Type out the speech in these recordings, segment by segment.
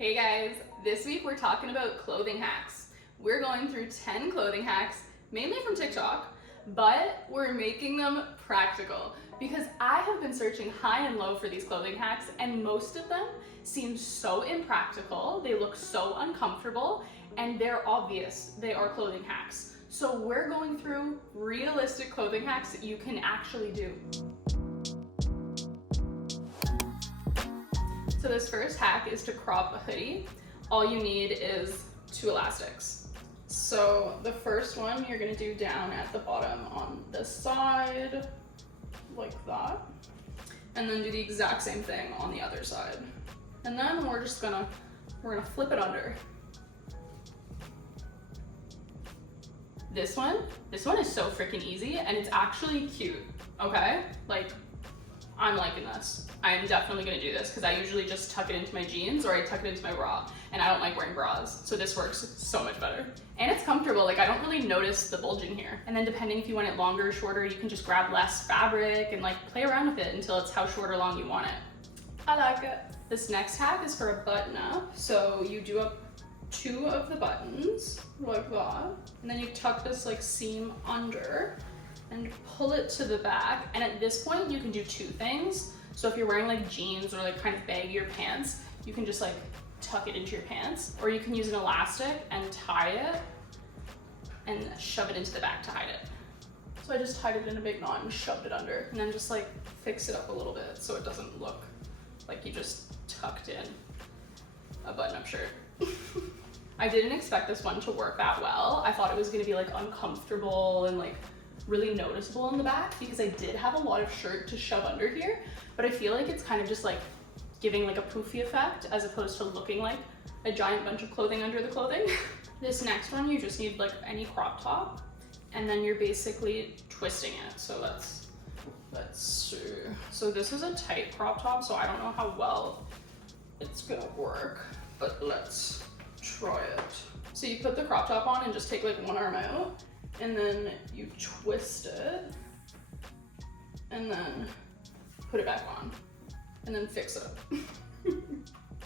Hey guys, this week we're talking about clothing hacks. We're going through 10 clothing hacks, mainly from TikTok, but we're making them practical because I have been searching high and low for these clothing hacks and most of them seem so impractical, they look so uncomfortable, and they're obvious they are clothing hacks. So we're going through realistic clothing hacks that you can actually do. So this first hack is to crop a hoodie. All you need is 2 elastics. So the first one you're gonna do down at the bottom on this side, like that. And then do the exact same thing on the other side. And then we're gonna flip it under. This one is so freaking easy and it's actually cute, okay? Like, I'm liking this. I am definitely gonna do this because I usually just tuck it into my jeans or I tuck it into my bra and I don't like wearing bras. So this works so much better. And it's comfortable, like I don't really notice the bulging here. And then depending if you want it longer or shorter, you can just grab less fabric and like play around with it until it's how short or long you want it. I like it. This next hack is for a button up. So you do up 2 of the buttons like that. And then you tuck this like seam under and pull it to the back. And at this point you can do 2 things. So if you're wearing like jeans or like kind of baggier pants, you can just like tuck it into your pants, or you can use an elastic and tie it and shove it into the back to hide it. So I just tied it in a big knot and shoved it under, and then just like fix it up a little bit so it doesn't look like you just tucked in a button-up shirt. I didn't expect this one to work that well. I thought it was gonna be like uncomfortable and like really noticeable in the back because I did have a lot of shirt to shove under here, but I feel like it's kind of just like giving like a poofy effect as opposed to looking like a giant bunch of clothing under the clothing. This next one, you just need like any crop top and then you're basically twisting it. So let's see. So this is a tight crop top, so I don't know how well it's gonna work, but let's try it. So you put the crop top on and just take like one arm out, and then you twist it, and then put it back on, and then fix it.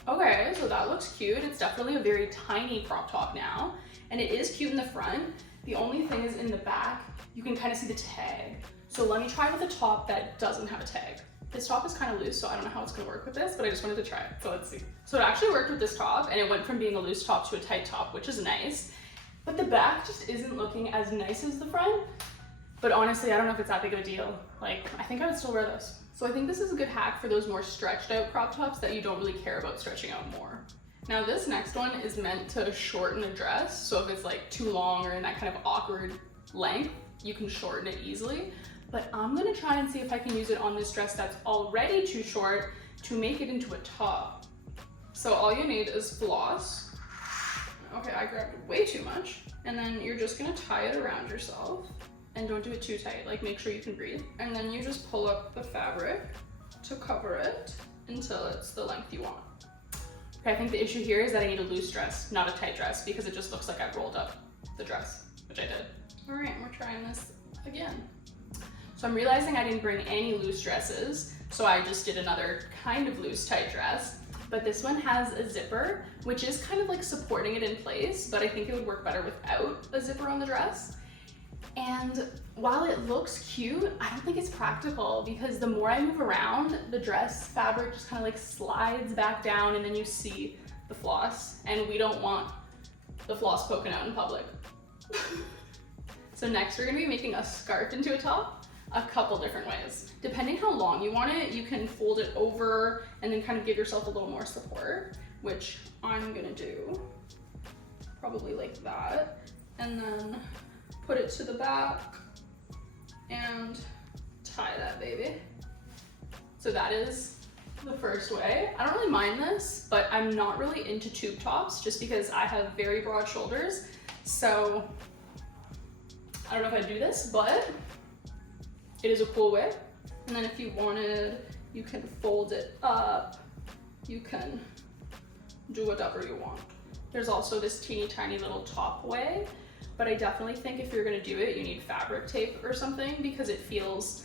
Okay, so that looks cute. It's definitely a very tiny crop top now, and it is cute in the front. The only thing is in the back, you can kind of see the tag. So let me try with a top that doesn't have a tag. This top is kind of loose, so I don't know how it's gonna work with this, but I just wanted to try it, so let's see. So it actually worked with this top, and it went from being a loose top to a tight top, which is nice. But the back just isn't looking as nice as the front. But honestly, I don't know if it's that big of a deal. Like, I think I would still wear this. So I think this is a good hack for those more stretched out crop tops that you don't really care about stretching out more. Now this next one is meant to shorten a dress. So if it's like too long or in that kind of awkward length, you can shorten it easily. But I'm gonna try and see if I can use it on this dress that's already too short to make it into a top. So all you need is floss. Okay, I grabbed way too much. And then you're just gonna tie it around yourself and don't do it too tight, like make sure you can breathe. And then you just pull up the fabric to cover it until it's the length you want. Okay, I think the issue here is that I need a loose dress, not a tight dress, because it just looks like I've rolled up the dress, which I did. All right, we're trying this again. So I'm realizing I didn't bring any loose dresses, so I just did another kind of loose tight dress. But this one has a zipper, which is kind of like supporting it in place, but I think it would work better without a zipper on the dress. And while it looks cute, I don't think it's practical because the more I move around, the dress fabric just kind of like slides back down and then you see the floss, and we don't want the floss poking out in public. So next we're gonna be making a scarf into a top a couple different ways. Depending how long you want it, you can fold it over and then kind of give yourself a little more support, which I'm gonna do, probably like that. And then put it to the back and tie that baby. So that is the first way. I don't really mind this, but I'm not really into tube tops just because I have very broad shoulders. So I don't know if I'd do this, but it is a cool way. And then if you wanted, you can fold it up. You can do whatever you want. There's also this teeny tiny little top way, but I definitely think if you're gonna do it, you need fabric tape or something because it feels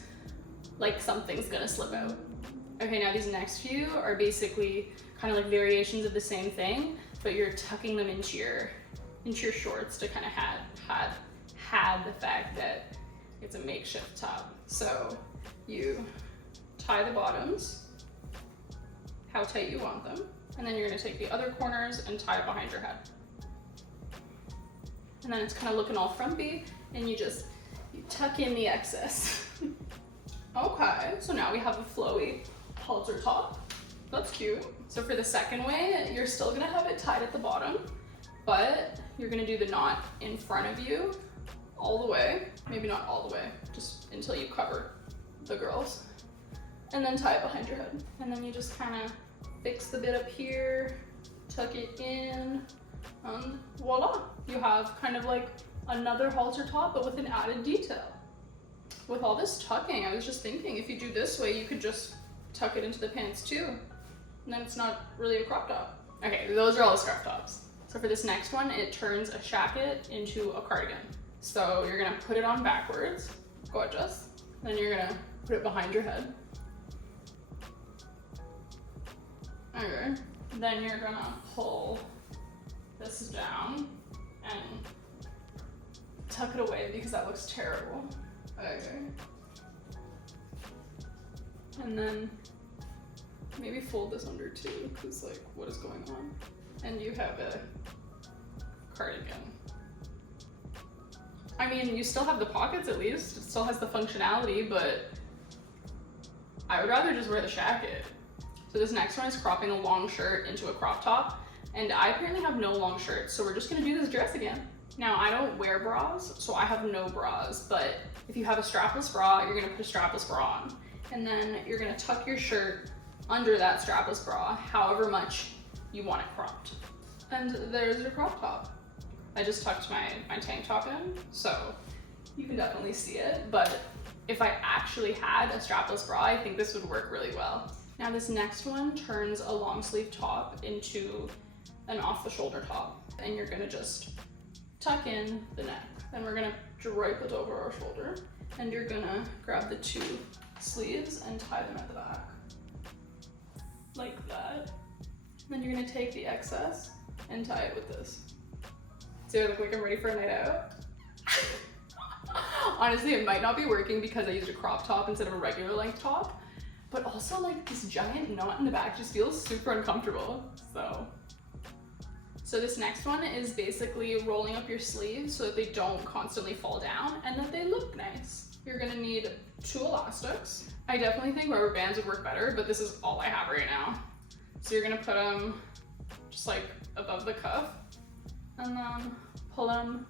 like something's gonna slip out. Okay, now these next few are basically kind of like variations of the same thing, but you're tucking them into your shorts to kind of had the fact that it's a makeshift top. So you tie the bottoms how tight you want them, and then you're gonna take the other corners and tie it behind your head. And then it's kind of looking all frumpy, and you tuck in the excess. Okay, so now we have a flowy halter top. That's cute. So for the second way, you're still gonna have it tied at the bottom, but you're gonna do the knot in front of you all the way. Maybe not all the way, just until you cover the girls. And then tie it behind your head. And then you just kind of fix the bit up here, tuck it in, and voila. You have kind of like another halter top, but with an added detail. With all this tucking, I was just thinking, if you do this way, you could just tuck it into the pants too. And then it's not really a crop top. Okay, those are all the scarf tops. So for this next one, it turns a shacket into a cardigan. So you're gonna put it on backwards, gorgeous. Then you're gonna put it behind your head. Okay, then you're gonna pull this down and tuck it away because that looks terrible. Okay. And then maybe fold this under too, because like, what is going on? And you have a cardigan. I mean, you still have the pockets at least. It still has the functionality, but I would rather just wear the shacket. So this next one is cropping a long shirt into a crop top. And I apparently have no long shirts, so we're just gonna do this dress again. Now, I don't wear bras, so I have no bras, but if you have a strapless bra, you're gonna put a strapless bra on. And then you're gonna tuck your shirt under that strapless bra, however much you want it cropped. And there's your crop top. I just tucked my tank top in, so you can definitely see it, but if I actually had a strapless bra, I think this would work really well. Now this next one turns a long sleeve top into an off the shoulder top, and you're gonna just tuck in the neck. Then we're gonna drape it over our shoulder, and you're gonna grab the two sleeves and tie them at the back, like that. Then you're gonna take the excess and tie it with this. So I look like I'm ready for a night out. Honestly, it might not be working because I used a crop top instead of a regular length top, but also like this giant knot in the back just feels super uncomfortable, So this next one is basically rolling up your sleeves so that they don't constantly fall down and that they look nice. You're gonna need 2 elastics. I definitely think rubber bands would work better, but this is all I have right now. So you're gonna put them just like above the cuff and then pull them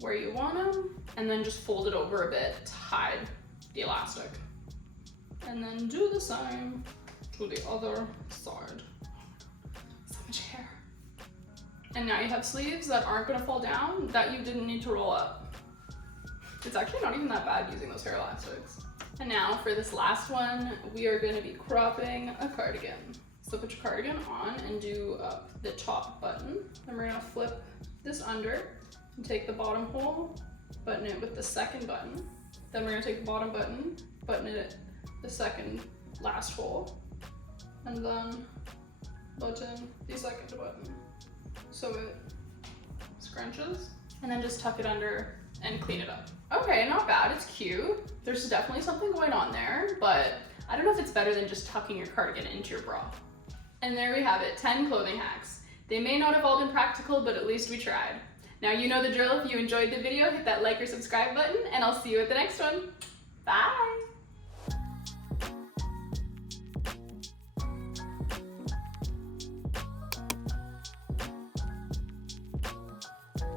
where you want them and then just fold it over a bit to hide the elastic. And then do the same to the other side. So much hair. And now you have sleeves that aren't gonna fall down that you didn't need to roll up. It's actually not even that bad using those hair elastics. And now for this last one, we are gonna be cropping a cardigan. So put your cardigan on and do the top button. Then we're gonna flip this under and take the bottom hole, button it with the second button. Then we're gonna take the bottom button, button it at the second last hole, and then button the second button. So it scrunches, and then just tuck it under and clean it up. Okay, not bad, it's cute. There's definitely something going on there, but I don't know if it's better than just tucking your cardigan into your bra. And there we have it, 10 clothing hacks. They may not have all been practical, but at least we tried. Now you know the drill. If you enjoyed the video, hit that like or subscribe button, and I'll see you at the next one. Bye!